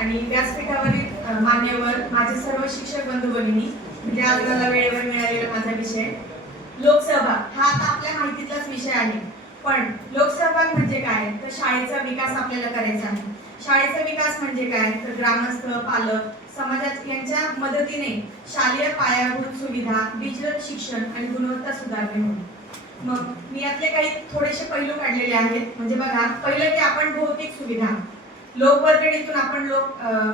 आणि व्यासपीठावरील मान्यवर माझे सर्व शिक्षक बंधू भगिनी, म्हणजे आज मला वेळेवर मिळालेला माझा विषय लोकसहभाग हा आता आपल्या माहितीतलाच विषय आहे. पण लोकसहभाग म्हणजे काय, तर शाळेचा विकास आपल्याला करायचा आहे. शाळेचा विकास म्हणजे काय, तर ग्रामस्थ, पालक, समाजात यांच्या मदतीने शालेय पायाभूत सुविधा, डिजिटल शिक्षण आणि गुणवत्ता सुधारणे होईल. मग मी यातले काही थोडेसे पैलू काढलेले आहेत. म्हणजे बघा, पहिलं की आपण भौतिक सुविधा, लोकवर्गणीतून आपण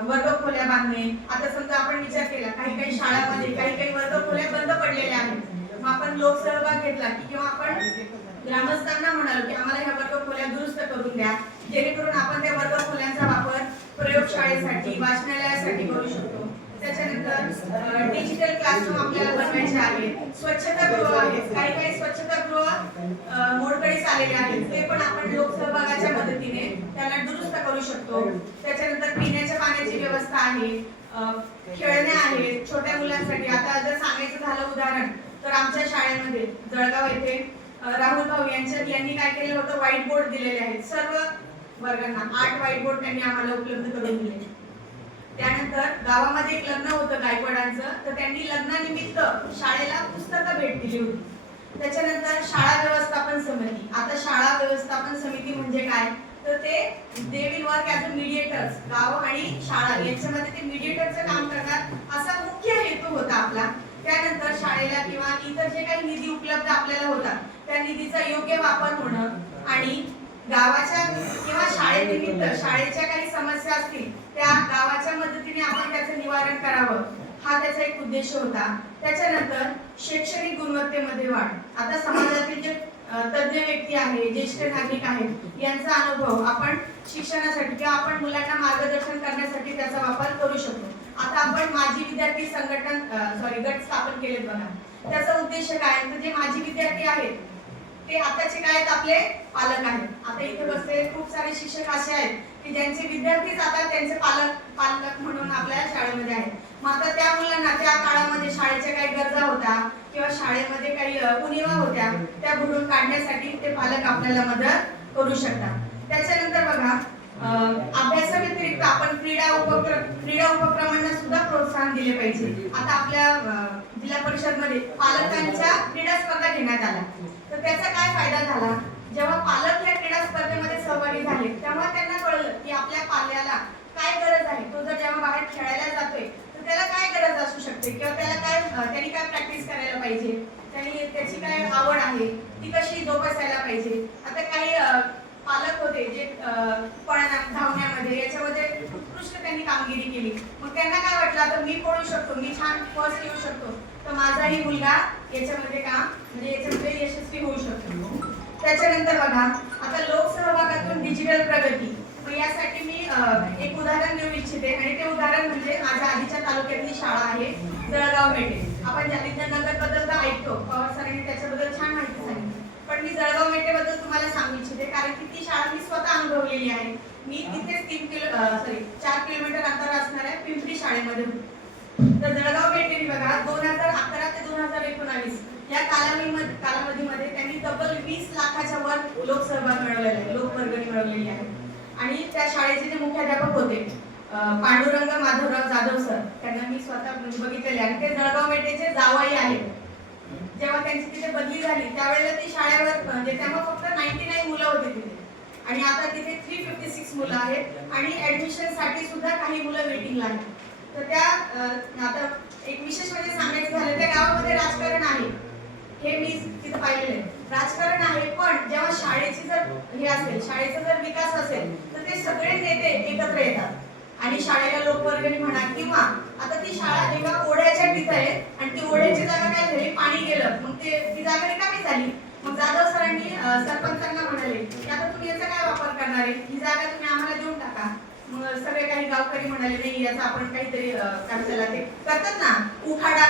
वर्ग खोल्या बांधणे. आता समजा आपण विचार केला, काही काही शाळांमध्ये काही वर्ग खोल्या बंद पडलेल्या आहेत. मग आपण लोकसहभाग घेतला की किंवा आपण ग्रामस्थांना म्हणालो की आम्हाला ह्या वर्ग खोल्या दुरुस्त करून द्या, जेणेकरून आपण त्या वर्ग खोल्यांचा वापर प्रयोगशाळेसाठी, वाचनालयासाठी करू शकतो. त्याच्यानंतर डिजिटल क्लासरूम आपल्याला बनवायचे आहेत. स्वच्छतागृह आहेत, काही स्वच्छतागृह मोडकळीस आलेले आहेत, ते पण आपण लोकसहभागाच्या मदतीने त्याला दुरुस्त करू शकतो. त्याच्यानंतर पिण्याच्या पाण्याची व्यवस्था आहे, खेळण्या आहेत छोट्या मुलांसाठी. आता जर सांगायचं झालं उदाहरण, तर आमच्या शाळेमध्ये जळगाव येथे राहुल भाऊ यांनी काय केलं होतं, व्हाईट बोर्ड दिलेले आहेत. सर्व वर्गांना 8 व्हाईट बोर्ड त्यांनी आम्हाला उपलब्ध करून दिले. त्यानंतर गावामध्ये एक लग्न होतं गायकवाडांचं, तर त्यांनी लग्नानिमित्त शाळेला पुस्तकं भेट दिली होती. त्याच्यानंतर शाळा व्यवस्थापन समिती. आता शाळा व्यवस्थापन समिती म्हणजे काय, तर ते they will work as a mediators. गाव आणि शाळा यांच्यामध्ये ते मीडिएटरचं काम करतात, असा मुख्य हेतू होता आपला. त्यानंतर शाळेला किंवा इतर जे काही निधी उपलब्ध आपल्याला होता, त्या निधीचा योग्य वापर होणं आणि गावाच्या किंवा शाळेनिमित्त शाळेच्या काही समस्या असतील त्या गावाच्या मदतीने आपण त्याचं निवारण करावं, हा त्याचा एक उद्देश होता. त्याच्यानंतर शैक्षणिक गुणवत्तेमध्ये वाढ. आता समाजातील जे तज्ञ व्यक्ती आहे, ज्येष्ठ नागरिक आहेत, यांचा अनुभव आपण शिक्षणासाठी किंवा आपण मुलांना मार्गदर्शन करण्यासाठी त्याचा वापर करू शकतो. आता आपण माजी विद्यार्थी गट स्थापन केलेत बघा. त्याचा उद्देश काय, तर जे माजी विद्यार्थी आहेत ते आताचे काय आहेत, आपले पालक आहेत. आता इथे बसलेले खूप सारे शिक्षक असे आहेत की ज्यांचे विद्यार्थीच आता त्यांचे पालक म्हणून आपल्या शाळेमध्ये आहेत. मग आता त्या मुलांना त्या काळामध्ये शाळेच्या काही गरजा होत्या किंवा शाळेमध्ये काही उणिवा होत्या, त्या भरून काढण्यासाठी ते पालक आपल्याला मदत करू शकतात. त्याच्यानंतर बघा, अभ्यासाव्यतिरिक्त आपण क्रीडा उपक्रमांना सुद्धा प्रोत्साहन दिले पाहिजे. आता आपल्या जिल्हा परिषद मध्ये पालकांच्या क्रीडा स्पर्धा घेण्यात आल्या, तर त्याचा काय फायदा झाला, जेव्हा पालक या क्रीडा स्पर्धेमध्ये सहभागी झाले तेव्हा त्यांना कळलं की आपल्या पाल्याला काय गरज आहे. तो जर जेव्हा बाहेर खेळायला जातोय तर त्याला काय गरज असू शकते किंवा त्यांनी काय प्रॅक्टिस करायला पाहिजे, त्याची काय आवड आहे, ती कशी जोपासायला पाहिजे. आता काही पालक होते जे धावण्यामध्ये याच्यामध्ये उत्कृष्ट त्यांनी कामगिरी केली. मग त्यांना काय वाटलं, आता मी पळू शकतो, मी छान फर्स्ट येऊ शकतो, तर माझाही मुलगा याच्यामध्ये यशस्वी होऊ शकतो. त्याच्यानंतर बघा, आता लोकसहभागातून डिजिटल प्रगती. मग यासाठी मी एक उदाहरण देऊ इच्छिते आणि ते उदाहरण म्हणजे माझ्या आधीच्या तालुक्यातली शाळा आहे जळगाव मेटे. आपण जालिंदर नगर बद्दल तर ऐकतो, पवार सरांनी त्याच्याबद्दल छान माहिती सांगितली, पण मी जळगाव मेटे बद्दल तुम्हाला सांगू इच्छिते, कारण की ती शाळा मी स्वतः अनुभवलेली आहे. मी तिथेच 4 किलोमीटर अंतर असणाऱ्या पिंपरी शाळेमध्ये होते. तर जळगाव मेटेने बघा 2011 ते 2019 या कालावधीमध्ये त्यांनी तब्बल 20 लाखाच्या वर लोकसहभाग मिळवलेला आहे, लोकवर्गणी मिळवलेली आहे. आणि त्या शाळेचे जे मुख्याध्यापक होते पांडुरंग माधवराव जाधव सर, त्यांना मी स्वतः बघितलेले आणि ते जळगाव मेटेचे जावई आहेत. जेव्हा त्यांची तिथे बदली झाली त्यावेळेला ती शाळेवर म्हणजे तेव्हा फक्त 99 मुलं होते तिथे आणि आता तिथे 356 मुलं आहेत आणि ऍडमिशन साठी सुद्धा काही मुलं वेटिंगला आहेत. तर त्या आता एक विशेष म्हणजे सांगायचं झालं, त्या गावामध्ये राजकारण आहे, हे मी तिथे पाहिलेलं आहे. राजकारण आहे, पण जेव्हा शाळेची जर असेल, शाळेचा जर विकास असेल, तर ते सगळे नेते एकत्र येतात आणि शाळेला लोकवर्गणी म्हणा किंवा आता ती शाळा एका ओढ्याच्या तिथे आहे आणि ती ओढ्याची जागा काय झाली, पाणी गेलं, मग ती जागा रिकामी झाली. मग जाधव सरांनी सरपंचांना म्हणाले की आता तुम्ही याचा काय वापर करणार आहे, ही जागा तुम्ही आम्हाला देऊन टाका. मग सगळे काही गावकरी म्हणाले नाही, याचा आपण काहीतरी त्याला ते करतात ना, उखाडा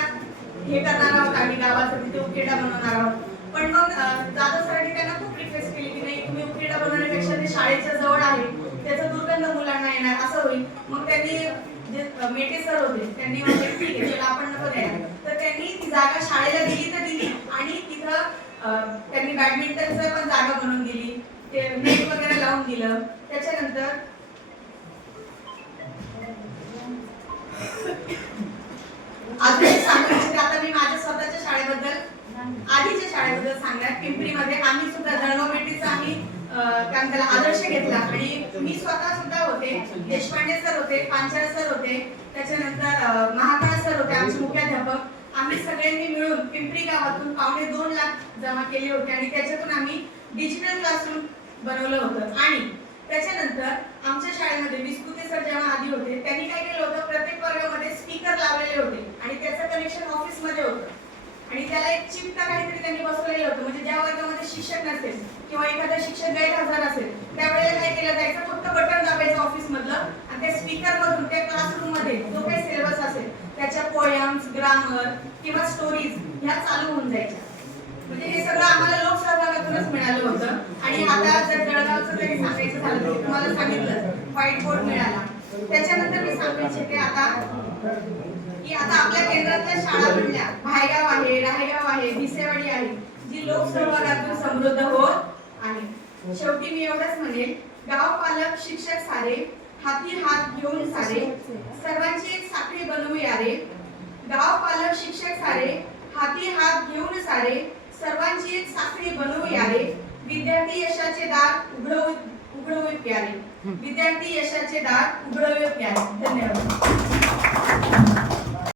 हे करणार आहोत आणि गावाचं तिथे उखेडा बनवणार आहोत. पण मग जाधव सरांनी त्यांना खूप रिक्वेस्ट केली की नाही, तुम्ही उखेडा बनवण्यापेक्षा ते शाळेच्या जवळ आहे, त्याचा दुर्गंध मुलांना येणार, असं होईल. मग त्यांनी जे मेटे सर होते त्यांनी म्हटले ठीक आहे, चला आपण नको द्यायला. तर त्यांनी ती जागा शाळेला दिली तर दिली आणि तिथं त्यांनी बॅडमिंटनचं पण जागा बनवून दिली, ते नेट वगैरे लावून दिलं. त्याच्यानंतर अजून एक सांगू इच्छिते, आता मी माझ्या स्वतःच्या शाळेबद्दल, आधीच्या शाळेबद्दल सांगणार. पिंपरीमध्ये आम्ही सुद्धा जळगाव मेट्रिकचा आम्ही काय त्याला आदर्श घेतला आणि मी स्वतः सुद्धा होते, देशपांडे सर होते, पांचाळ सर होते, त्याच्यानंतर महाकाळ सर होते आमचे मुख्याध्यापक. आम्ही सगळ्यांनी मिळून पिंपरी गावातून 2.5 लाख जमा केले होते आणि त्याच्यातून आम्ही डिजिटल क्लासरूम बनवलं होतं. आणि त्याच्यानंतर आमच्या शाळेमध्ये विस्कुते सर जेव्हा आधी होते त्यांनी काय केलं होतं, प्रत्येक वर्गामध्ये स्पीकर लावलेले होते आणि त्याचं कनेक्शन ऑफिसमध्ये होतं आणि त्याला एक चिप का काहीतरी त्यांनी बसवलेलं होतं. म्हणजे ज्या वर्गामध्ये शिक्षक नसेल किंवा एखादा शिक्षक गैरहजर असेल त्यावेळेला काय केलं जायचं, फक्त बटन दाबायचं ऑफिस मधलं आणि त्या स्पीकर मधून त्या क्लासरूम मध्ये जो काही सिलेबस असेल त्याच्या पोएम्स, ग्रामर किंवा स्टोरीज ह्या चालू होऊन जायच्या. म्हणजे हे सगळं आम्हाला लोकसहभागातूनच मिळालं होतं. आणि आता जर जळगावचं जरी सांगायचं झालं तर तुम्हाला सांगितलं व्हाईट बोर्ड मिळाला. त्याच्यानंतर मी सांगू इच्छिते की आता आपल्या केंद्रातल्या शाळा म्हणल्या भायगाव आहे, राहेगाव आहे, भिसेवाडी आहे, जी लोकसहभागातून समृद्ध होत आहे. शेवटी मी एवढंच म्हणेल, गाव पालक शिक्षक सारे, हाती हात घेऊन सारे, सर्वांची एक साखळी बनवूया रे. गाव पालक शिक्षक सारे, हाती हात घेऊन सारे, सर्वांची एक साखळी बनवूया रे. विद्यार्थी यशाचे दार उघडवूया रे. विद्यार्थी यशाचे दार उघडवूया रे. धन्यवाद.